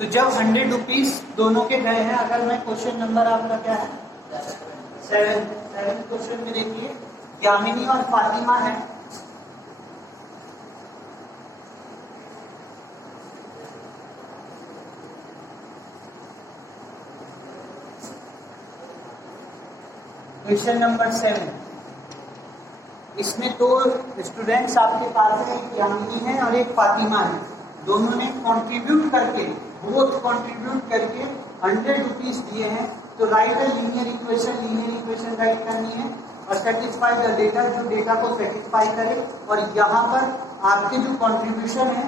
तो जब 100 रुपीज दोनों के गए हैं, अगर मैं क्वेश्चन नंबर आपका क्या है 7 क्वेश्चन में देखिए, यामिनी और फातिमा है, क्वेश्चन नंबर 7। इसमें 2 स्टूडेंट्स आपके पास है, एक यामिनी है और एक फातिमा है। दोनों ने कंट्रीब्यूट करके 100 रुपीज दिए हैं। तो right a linear equation right करनी है और सेटिस्फाई द डेटा, जो डेटा को सेटिस्फाई करे। और यहाँ पर आपके जो कंट्रीब्यूशन है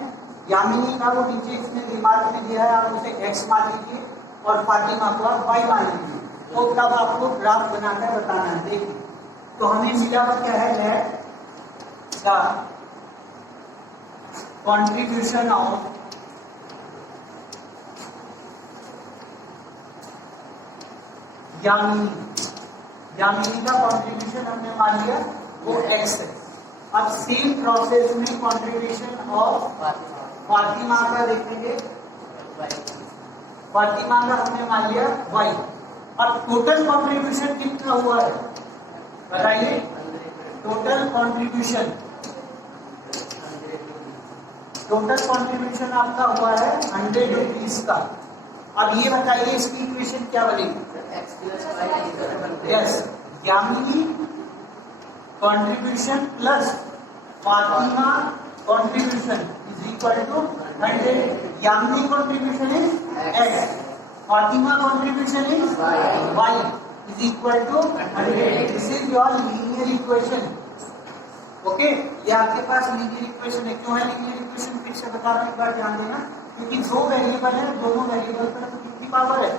यामिनी का, वो नीचे इसने रिमार्क में दिया है, आप उसे x मान लीजिए और फातिमा को आप y मान लीजिए। तो तब आपको ग्राफ बनाकर बताना है। देखिए तो हमें मिला हुआ क्या है, let the contribution of Yamini का कंट्रीब्यूशन हमने मान लिया वो x है। अब सेम प्रोसेस में कंट्रीब्यूशन ऑफ फातिमा का देखेंगे, फातिमा का हमने मान लिया y। अब टोटल कंट्रीब्यूशन कितना हुआ है बताइए, टोटल कंट्रीब्यूशन आपका हुआ है 100 रुपीज का। अब ये बताइए इसकी इक्वेशन क्या बनेगी, yes, Yamini contribution plus Fatima contribution is equal to 100। Yamini contribution is x, Fatima contribution is y is equal to 100। This is your linear equation। Okay, ये आपके पास लीनियर इक्वेशन है। क्यों है लीनियर इक्वेशन, फिर से बता रहा हूं, एक बार ध्यान देना, क्योंकि 2 वेरिएबल है, दोनों वेरिएबल पर कितनी पावर है,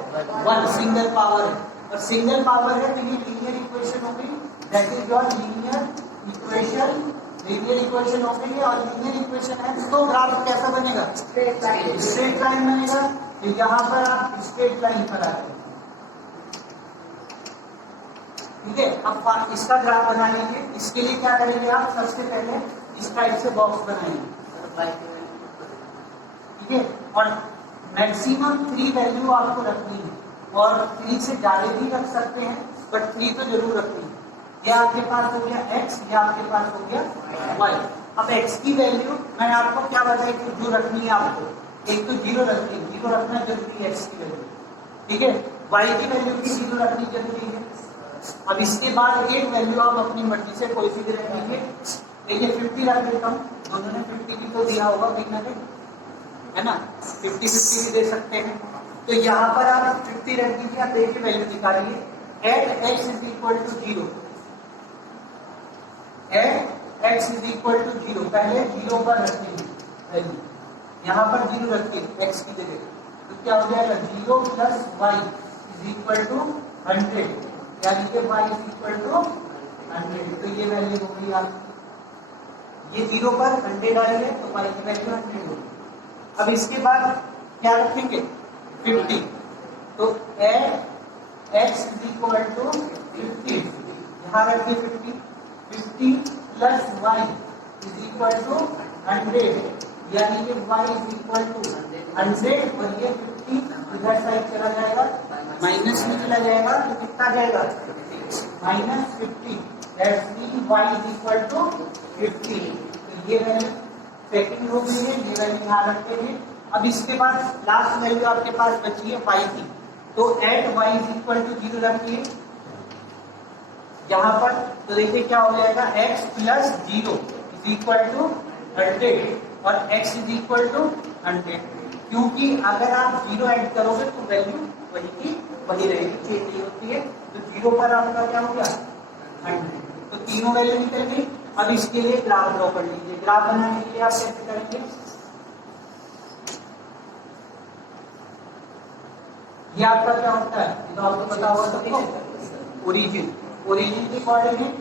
1 सिंगल पावर है, और सिंगल पावर है तो ये लीनियर इक्वेशन हो गई। That is your linear equation हो गई। और लीनियर इक्वेशन है तो ग्राफ कैसा बनेगा, स्ट्रेट लाइन बनेगा। तो यहाँ पर आप स्ट्रेट लाइन पर आते हैं, ठीक है। अब इसका ग्राफ बनाने के, इसके लिए क्या करेंगे आप, सबसे पहले इस टाइप से बॉक्स बनाएंगे, ठीक है। और मैक्सिमम 3 वैल्यू आपको रखनी है, और 3 से ज्यादा भी रख सकते हैं, बट 3 तो जरूर रखनी है। यह आपके पास हो गया x, यह आपके पास हो गया y। अब x की वैल्यू मैंने आपको क्या बताया कि जो रखनी है आपको, एक तो 0 रखनी है, 0 रखना जरूरी है x की वैल्यू, ठीक है। y की वैल्यू भी 0 रखनी जरूरी है। अब इसके बाद एक वैल्यू आप अपनी मर्जी से कोई सी भी रख लीजिए। देखिए 50 रख देता हूँ, दोनों ने 50 भी तो दिया होगा कहीं ना कहीं, है ना, 50-50 भी दे सकते हैं। तो यहाँ पर आप 50 रख दीजिए। आप देखिए वैल्यू निकालिए, at x is equal to 0, at x is equal to 0, पहले 0 पर रखेंगे वैल्यू, यहाँ पर 0 रखिए x की जगह, तो क्या हो जाएगा 0 plus y is equal to 100, यानी कि y इज इक्वल टू 100। तो ये वैल्यू हो गई आपकी, ये 0 पर 100 डालेंगे तो y की वैल्यू 100 होगी। अब इसके बाद क्या रखेंगे 50, तो x इज इक्वल टू 50, यहाँ रखिए 50 plus y is equal to 100, यानी कि y इज इक्वल टू 100, और ये 50 इधर साइड चला जाएगा, माइनस में चला जाएगा, तो कितना जाएगा -50, that's mean y is equal to 50। तो ये वैल्यू सेकंड हो गई है, ये वैल्यू यहाँ रखते हैं। अब इसके बाद लास्ट वैल्यू आपके पास बची है y की, तो at y is equal to 0 रखिए यहाँ पर। तो देखिए क्या हो जाएगा, x plus 0 is equal to 100 और x इज इक्वल टू 100, क्योंकि अगर आप 0 ऐड करोगे तो वैल्यू वही की वही रहेगी, चेंज नहीं होती है। तो 0 पर आपका क्या हो गया 100, तो तीनों वैल्यू निकल गई। अब इसके लिए ग्राफ ड्रॉ कर लीजिए। ग्राफ बनाने के लिए आप कैसे करेंगे, ये आपका क्या होता है, ये तो आपको पता होगा सबको, ओरिजिन के कोऑर्डिनेट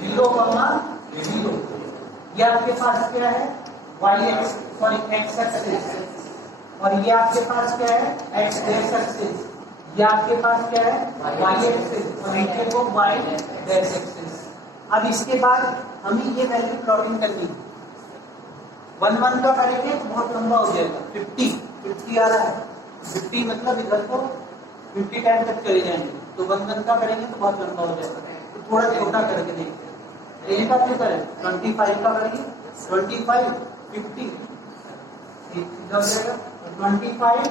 0,0। ये आपके पास क्या है x एक्सिस, और ये आपके पास क्या है x डैश एक्सिस, ये आपके पास क्या है y एक्सिस, और नीचे को y डैश एक्सिस। अब इसके बाद हमें ये वैल्यू प्लॉटिंग करनी है। 1 1 का करेंगे तो बहुत लंबा हो जाएगा, 50 50 आ रहा है, 50 मतलब इधर तो 50 टाइम तक चले जाएंगे, तो 1 का करेंगे तो बहुत लंबा हो जाएगा, तो थोड़ा छोटा करके देखते हैं। इनका क्यों करें, 25 का करेंगे, 25 50 सीधा हो जाएगा, 25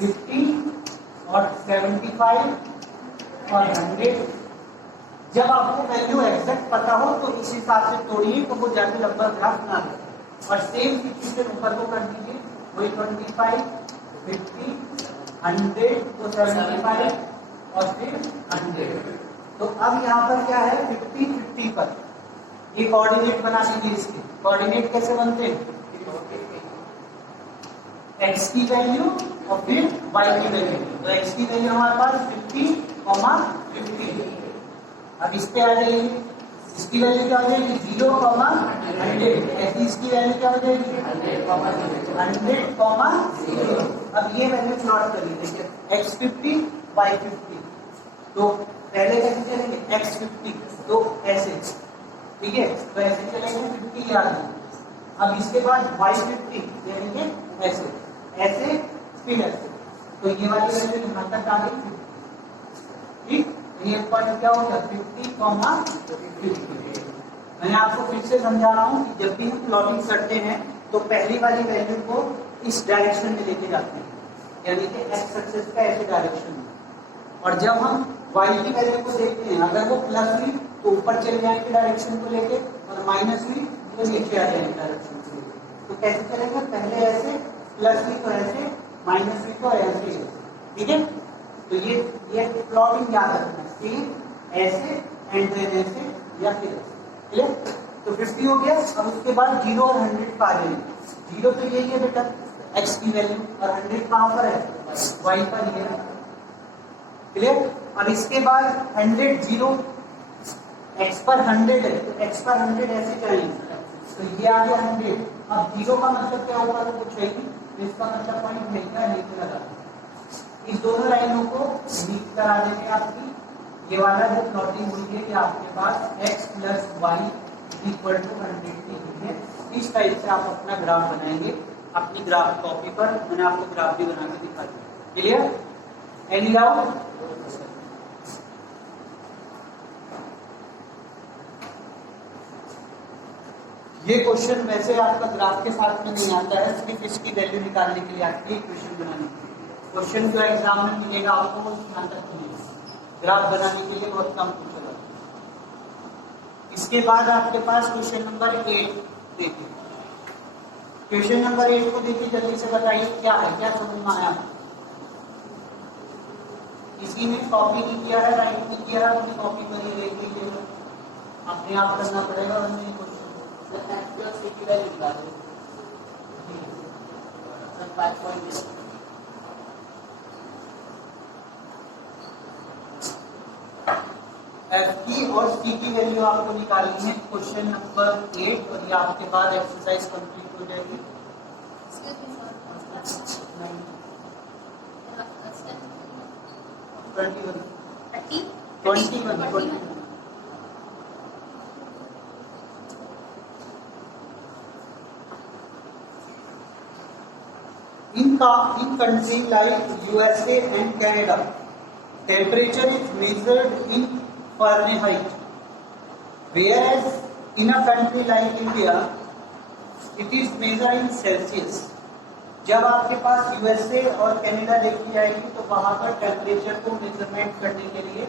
50 और 75 और 100। जब आपको वैल्यू एग्जैक्ट पता हो तो इस हिसाब से तोड़िए तो वो जाके नंबर ग्राफ बना दे, और सेम सिचुएशन ऊपर को कर दीजिए, वही 25 50 100 तो 75 और फिर 100। तो अब यहाँ पर क्या है, 50 50 पर ये कोऑर्डिनेट बना दीजिए। इसके कोऑर्डिनेट कैसे बनते हैं, x की वैल्यू और फिर y की वैल्यू। तो x की वैल्यू हमारे पास 50, 50। अब इस पे आ जाइए, इसकी वैल्यू क्या हो जाएगी 0, 100। ऐसी इसकी वैल्यू क्या हो जाएगी 100, 0। अब ये वैल्यू प्लॉट करिए, देखिए x 50 y 50। तो पहले कैसे चलेंगे, x 50 तो ऐसे, ठीक है, तो ऐसे चलेंगे 50 याद है। अब इसके बाद y 50 चलेंगे ऐसे ऐसे फिर ऐसे, तो ये वाली वैल्यू यहाँ तक आ गई 50, ठीक। ये पॉइंट क्या हो गया 50, 50। मैंने आपको फिर से समझा रहा हूँ कि जब भी हम प्लॉटिंग करते हैं तो पहली वाली वैल्यू को इस डायरेक्शन में लेके जाते हैं, यानी कि एक्स एक्सिस का ऐसे डायरेक्शन में, और जब हम y की वैल्यू को देखते हैं अगर वो प्लस हुई तो ऊपर चले जाएंगे डायरेक्शन को लेके, और माइनस हुई तो नीचे आ जाएंगे डायरेक्शन को लेके। तो कैसे चलेंगे, पहले ऐसे, प्लस हुई तो ऐसे, माइनस हुई तो ऐसे, ठीक है। तो ये प्लॉटिंग याद रखना है, सेम ऐसे एंड देन ऐसे या फिर ऐसे, क्लियर। तो 50 हो गया। अब उसके बाद 0 और 100 पा लेंगे। 0 तो यही है बेटा x की वैल्यू, और 100 कहाँ पर है, y पर ही है, क्लियर। अब इसके बाद 100 0 x पर 100 है तो x पर 100 ऐसे जाएंगे, तो ये आ गया 100। अब 0 का मतलब क्या होगा तो कुछ है ही, तो इसका मतलब पॉइंट भेजना है, नीचे लगा। इस दोनों लाइनों को लीक करा देंगे आपकी। ये वाला जो प्लॉटिंग हुई है कि आपके पास x plus Y equal to 100 है, इस टाइप से आप अपना ग्राफ बनाएंगे अपनी ग्राफ कॉपी पर। मैंने आपको ग्राफ भी बना के दिखा दिया, क्लियर। एनी डाउट, ये क्वेश्चन वैसे आपका ग्राफ के साथ में नहीं आता है, सिर्फ इसकी वैल्यू निकालने के लिए आती है, क्वेश्चन बनाने के लिए। क्वेश्चन जो एग्जाम में मिलेगा आपको वो यहाँ तक मिलेगा, ग्राफ बनाने के लिए बहुत कम पूछेगा। इसके बाद आपके पास क्वेश्चन नंबर 8 देखिए। क्वेश्चन नंबर 8 को देखिए, जल्दी से बताइए क्या है, क्या समझ में आया। किसी ने कॉपी नहीं किया है, राइट नहीं किया है, अपनी कॉपी पर ही देख लीजिएगा, अपने आप करना पड़ेगा, वरना क्वेश्चन एफ की और सी की वैल्यू आपको निकालनी है, क्वेश्चन नंबर 8, और ये आपके बाद एक्सरसाइज कंप्लीट हो जाएगी। 21 In countries like USA and Canada, temperature is measured in Fahrenheit, whereas in a country like India, it is measured in Celsius. जब आपके पास यूएसए और कनाडा देखी जाएगी तो वहां पर टेम्परेचर को मेजरमेंट करने के लिए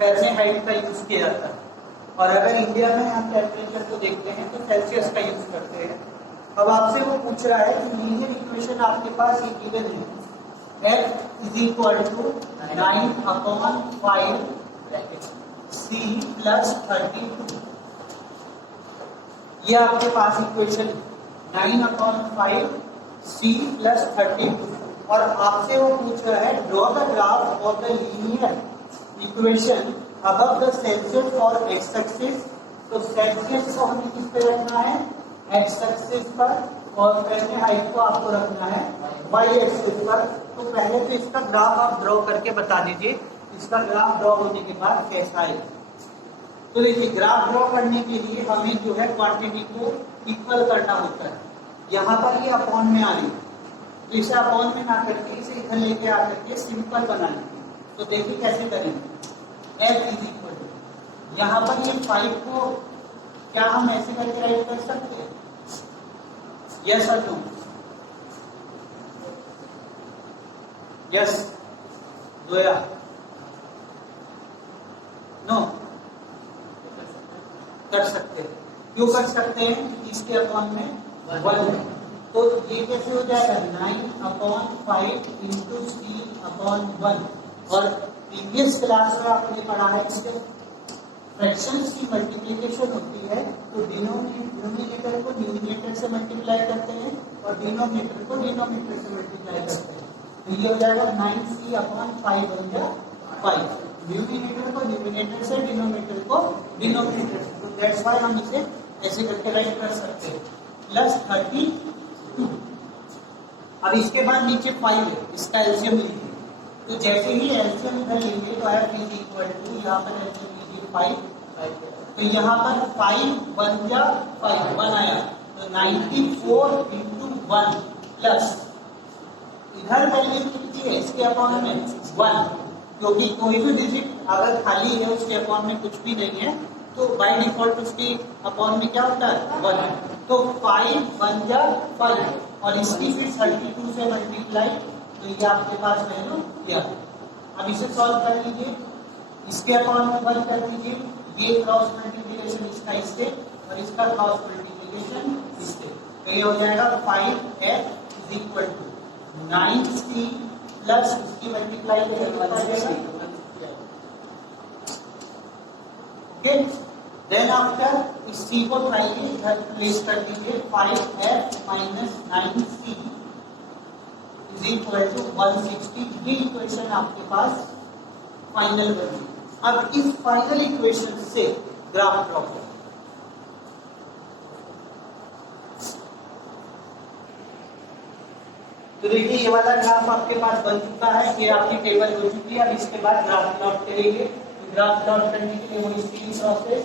फ़ारेनहाइट का यूज किया जाता है, और अगर इंडिया में हम टेम्परेचर को देखते हैं तो सेल्सियस का यूज करते हैं। अब आपसे वो पूछ रहा है कि लीनियर इक्वेशन आपके पास ये गिवन है, f is equal to 9/5 c plus 32। ये आपके पास इक्वेशन 9/5 c प्लस 32, और आपसे वो पूछ रहा है draw the graph of the linear equation above the Celsius और एक्स एक्सिस। तो सेल्सियस को हमें किस पे रखना है, एक्स एक्सिस पर, और फ़ारेनहाइट को आपको रखना है वाई एक्सिस पर। तो पहले तो इसका ग्राफ आप ड्रॉ करके बता दीजिए, इसका ग्राफ ड्रॉ होने के बाद कैसा है। तो देखिए, ग्राफ ड्रॉ करने के लिए हमें जो है क्वांटिटी को इक्वल करना होता है। यहाँ पर ये अपॉन में आ रही है, तो इसे अपॉन में ना करके इसे इधर लेके आकर के सिंपल बना लेंगे। तो देखिए कैसे करेंगे। f इज इक्वल टू, यहाँ पर ये 5 को क्या हम ऐसे करके राइट कर सकते हैं? यस और नो? यस जोया? नो? कर सकते हैं। क्यों कर सकते हैं? इसके अपॉन में 1 है, तो ये कैसे हो जाएगा? 9/5 इंटू सी अपॉन 1। और प्रीवियस क्लास में आपने पढ़ा है कि जब फ्रैक्शंस की मल्टीप्लिकेशन होती है तो डिनोमिनेटर को न्यूमिनेटर से मल्टीप्लाई करते हैं और डिनोमिनेटर को डिनोमिनेटर से मल्टीप्लाई करते हैं। तो ये हो जाएगा 9c/5 बन गया 5। न्यूमिनेटर को न्यूमिनेटर से, डिनोमिनेटर को डिनोमिनेटर से, तो दैट्स व्हाई हम इसे ऐसे करके राइट कर सकते हैं प्लस 32। अब इसके बाद नीचे 5 है, इसका एलसीएम लीजिए। तो जैसे ही एलसीएम इधर लेंगे तो f इज इक्वल टू, यहाँ पर एलसीएम लीजिए 5, तो यहाँ पर 5 1 जा 5 1 आया, तो 94 इंटू 1 प्लस इधर वैल्यू कितनी है इसके अपॉन में 1, क्योंकि कोई भी डिजिट अगर खाली है उसके अपॉन में कुछ भी नहीं है तो बाय डिफॉल्ट उसके अपॉन में क्या होता है 1। तो 5 1 जा 5 और इसकी फिर 32 से मल्टीप्लाई, तो ये आपके पास वैल्यू क्या है। अब इसे सॉल्व कर लीजिए, इसके अपॉन में 1 कर दीजिए, ये क्रॉस मल्टीप्लिकेशन इसका इससे और इसका क्रॉस मल्टीप्लिकेशन इससे, तो ये हो जाएगा 5f is equal to 9c plus इसकी मल्टीप्लाई करेंगे। ओके, देन आफ्टर इस c को ट्राइए इधर प्लेस कर दीजिए, 5f minus 9c is equal to 160। ये इक्वेशन आपके पास फाइनल बनी। अब इस फाइनल इक्वेशन से ग्राफ ड्रॉ करें। तो देखिए ये वाला ग्राफ आपके पास बन चुका है, ये आपकी टेबल हो चुकी है। अब इसके बाद ग्राफ प्लॉट करेंगे। तो ग्राफ प्लॉट करने के लिए वही same process,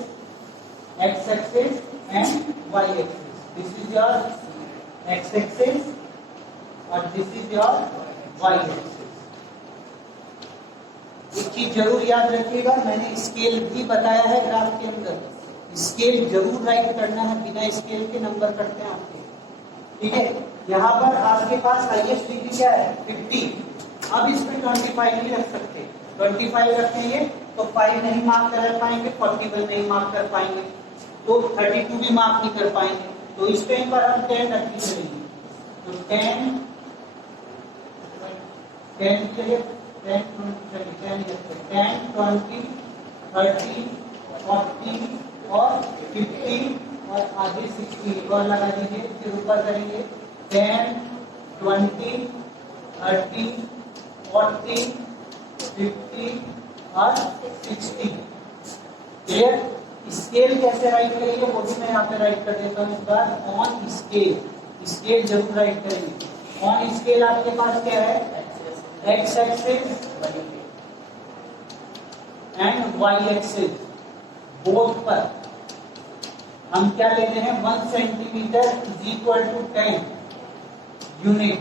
x axis and y axis. This is your x axis और this is your y axis. एक चीज जरूर याद रखिएगा, मैंने स्केल भी बताया है ग्राफ के अंदर, स्केल जरूर राइट करना है, बिना स्केल के नंबर कटते हैं आपके, ठीक है। यहाँ पर आपके पास हाईएस्ट डिग्री क्या है 50। अब इसमें 25 नहीं रख सकते, 25 रखेंगे तो 5 नहीं मार्क कर पाएंगे, 41 नहीं मार्क कर पाएंगे, तो 32 भी मार्क नहीं कर पाएंगे। तो इस टाइम पर हम 10 रख देंगे, तो 10 के लिए 10 20 30 40 और 50 और आगे 60 और लगा दीजिए, फिर ऊपर करेंगे 10 20 30 40 50 और 60। क्लियर? स्केल कैसे राइट करेंगे वो भी मैं यहाँ पे राइट कर देता हूँ इस बार। ऑन स्केल, स्केल जरूर राइट करेंगे। ऑन स्केल आपके पास क्या है, X axis and Y axis, both पर हम क्या लेते हैं 1 centimetre is equal to 10 unit.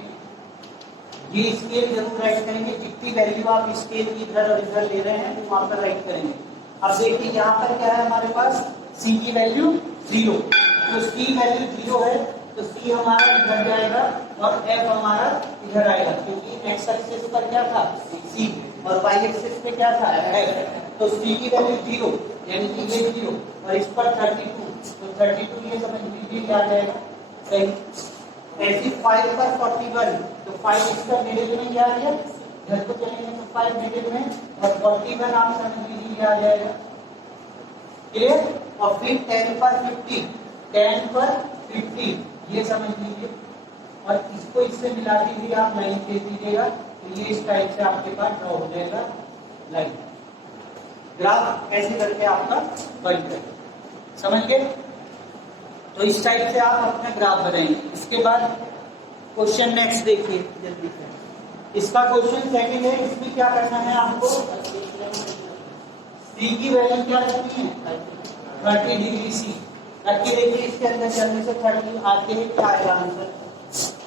ये स्केल जरूर राइट करेंगे, जितनी वैल्यू आप स्केल की इधर और इधर ले रहे हैं वो वहां पर राइट करेंगे। अब देखिए यहाँ पर क्या है हमारे पास, c की वैल्यू 0, तो c वैल्यू 0 है तो c हमारा इधर जाएगा और f हमारा इधर आएगा, क्योंकि x एक्सिस पर क्या था c और y एक्सिस पे क्या था f। तो c की वैल्यू 0 यानी कि ये 0 और इस पर 32, तो 32 ये समझ लीजिए क्या आ जाएगा सही। ऐसी 5 पर 41, तो 5 इसका मिडिल में क्या आ गया, घर को चलेंगे तो 5 मिडिल में और 41 आप समझ लीजिए आ जाएगा। क्लियर? और फिर 10 पर 50, 10 पर 50 ये समझ लीजिए और इसको इससे मिला दीजिए, आप लाइन दे दीजिएगा, तो ये इस टाइप से आपके पास ड्रॉ हो जाएगा लाइन। ग्राफ ऐसे करके आपका बन जाएगा, समझ गए? तो इस टाइप से आप अपना ग्राफ बनाएंगे। इसके बाद क्वेश्चन नेक्स्ट देखिए जल्दी से। इसका क्वेश्चन सेकंड है, इसमें क्या करना है आपको, सी की वैल्यू क्या रखनी है 30 डिग्री सी रख के देखिए, इसके अंदर चलने से 30 आते हैं क्या आएगा आंसर।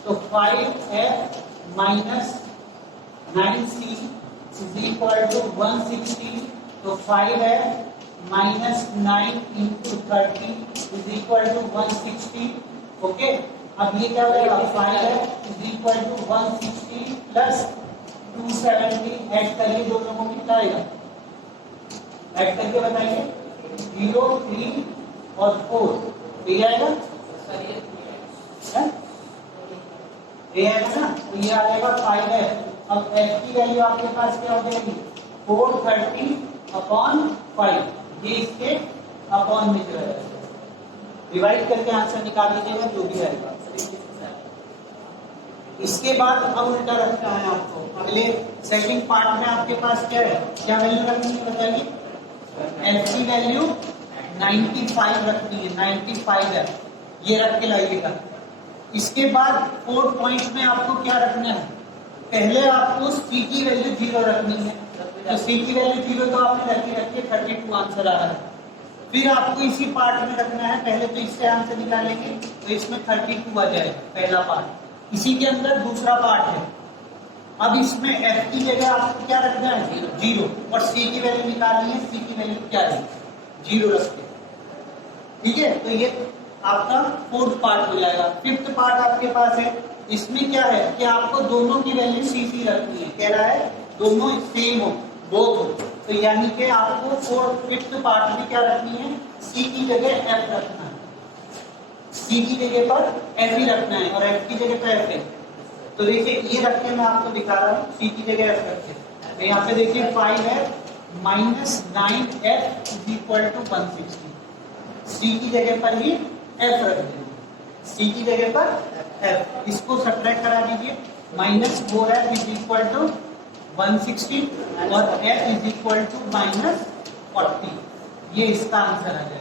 तो 5f minus 9c is equal to 160, तो 5 है minus 9 into 30 is equal to 160। Okay, अब ये क्या हो जाएगा, 5 है is equal to 160 plus 270, add करिए दोनों को, कितना आएगा, ऐड करके बताइए, 0, 3 और 4, ये आएगा, ये आएगा ना, तो ये आ जाएगा 5f। अब f की वैल्यू आपके पास क्या हो जाएगी, 430/5, ये इसके अपॉन में जो है डिवाइड करके आंसर निकाल लीजिएगा जो भी आएगा। इसके बाद अब उल्टा रखना है आपको, अगले सेकंड पार्ट में आपके पास क्या है, क्या वैल्यू रखनी है बताइए, f की वैल्यू 95 रखनी है, 95 है, ये रख के लाइएगा। इसके बाद 4 पॉइंट में आपको क्या रखना है, पहले आपको c की वैल्यू 0 रखनी है, तो c की वैल्यू 0 तो आपने रखी है, 32 आंसर आ रहा है। फिर आपको इसी पार्ट में रखना है, पहले तो इससे आंसर निकालेंगे तो इसमें 32 आ जाएगा पहला पार्ट, इसी के अंदर दूसरा पार्ट है। अब इसमें f की जगह आपको क्या रखना है, 0, और c की वैल्यू निकालनी है, c की वैल्यू क्या है, 0 रखते हैं, ठीक है। तो ये आपका 4th पार्ट हो जाएगा। 5th पार्ट आपके पास है, इसमें क्या है कि आपको दोनों की वैल्यू सी रखनी है, कह रहा है दोनों सेम हो, बोथ हो, तो यानी कि आपको 5th पार्ट में क्या रखनी है, सी की जगह एफ रखना है, सी की जगह पर एफ ही रखना है और एफ की जगह पर एफ है। तो देखिए ये रख के मैं आपको दिखा रहा हूँ, सी की जगह एफ रख के, तो यहाँ पे देखिए 5 है minus 9f is equal to 160, C की जगह पर ही एफ रख देंगे, सी की जगह पर एफ, इसको सब्ट्रैक्ट करा दीजिए, minus 4f is equal to 160 और f is equal to minus 40, ये इसका आंसर आ जाएगा।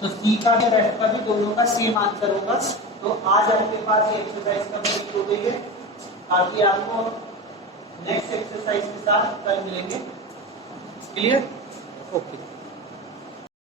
तो सी का और एफ का भी दोनों का सेम आंसर होगा। तो आज आपके पास ये एक्सरसाइज कंप्लीट हो गई है, ताकि आपको नेक्स्ट एक्सरसाइज के साथ कल मिलेंगे। Clear, okay.